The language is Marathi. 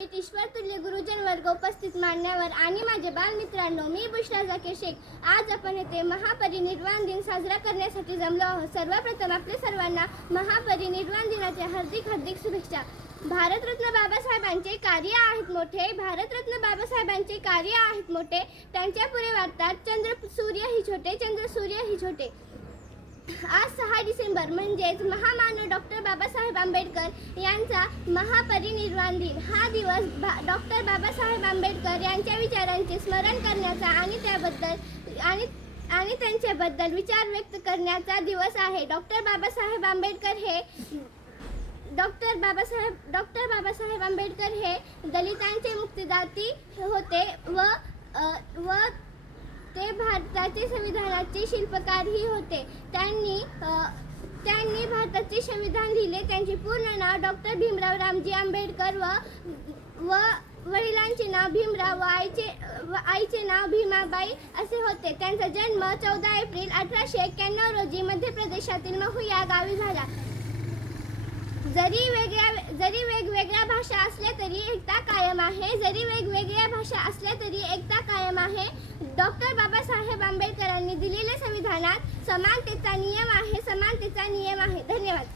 ईश्वर तुल्य गुरुजन वर्ग उपस्थित मान्यवर आणि माझे बालमित्रांनो, मी बुशरा जाकीर शेख. आज आपण येथे महापरिनिर्वाण दिन साजरा करण्यासाठी जमलो आहोत. सर्वप्रथम आपल्या सर्वांना महापरिनिर्वाण दिनाच्या हार्दिक शुभेच्छा. भारतरत्न बाबासाहेबांचे कार्य आहेत मोठे, भारतरत्न बाबासाहेबांचे कार्य आहेत मोठे. त्यांच्या पुढे वाटतात चंद्र सूर्य ही छोटे, चंद्र सूर्य ही छोटे. आज 6 डिसेंबर म्हणजेच महामानव डॉक्टर बाबासाहेब आंबेडकर यांचा महापरिनिर्वाण दिन. हा दिवस डॉक्टर बाबासाहेब आंबेडकर यांच्या विचारांचे स्मरण करण्याचा आणि त्यांच्याबद्दल विचार व्यक्त करण्याचा दिवस आहे. डॉक्टर बाबासाहेब आंबेडकर हे दलितांचे मुक्तिदाते होते व ते भारताचे संविधानाचे शिल्पकारही होते. त्यांनी भारताचे संविधान लिहिले. त्यांचे पूर्ण नाव डॉक्टर भीमराव रामजी आंबेडकर व वडिलांचे नाव भीमराव व आईचे नाव भीमाबाई असे होते. त्यांचा जन्म 14 एप्रिल 1891 रोजी मध्य प्रदेशातील महू या गावी झाला. जरी वेगवेगळ्या भाषा असल्या तरी एकता कायम आहे. कायम आहे. डॉक्टर बाबासाहेब आंबेडकरांनी दिलेल्या संविधानात समानतेचा नियम आहे. धन्यवाद.